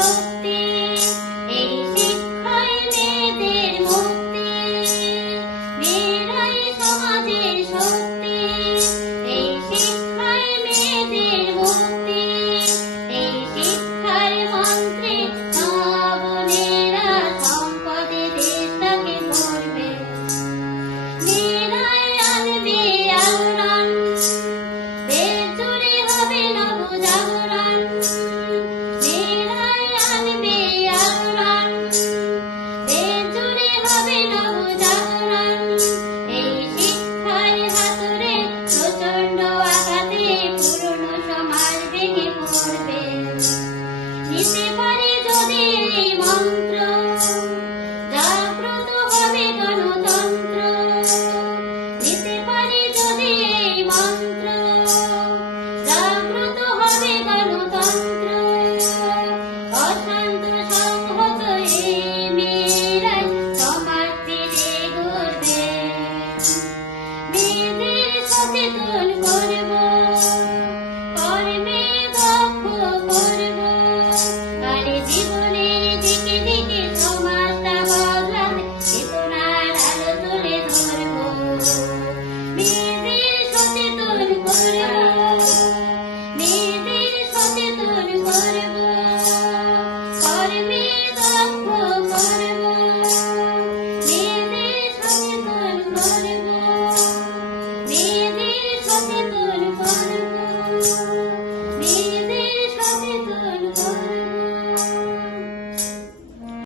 Thank you.